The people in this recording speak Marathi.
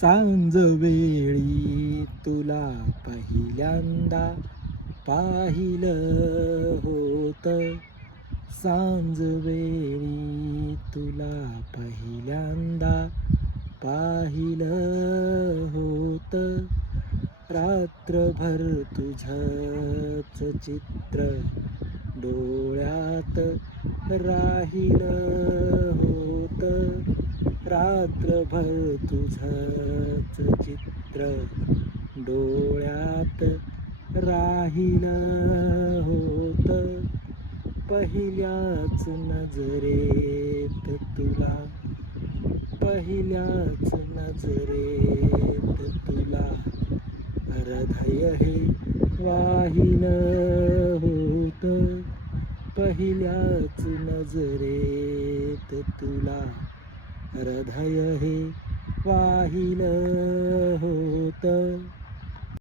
सांज वेळी तुला पहिल्यांदा पाहिलं होत. सांज वेळी तुला पहिल्यांदा पाहिलं होत. रात्रभर तुझंच चित्र डोळ्यात राहिलं होत. रात्रभर तुझंच चित्र डोळ्यात राहिलं होत. पहिल्याच नजरेत तुला, पहिल्याच नजरेत तुला हृदय हे वाहिलं होत. पहिल्याच नजरेत तुला हृदय हे वाहिलं होत.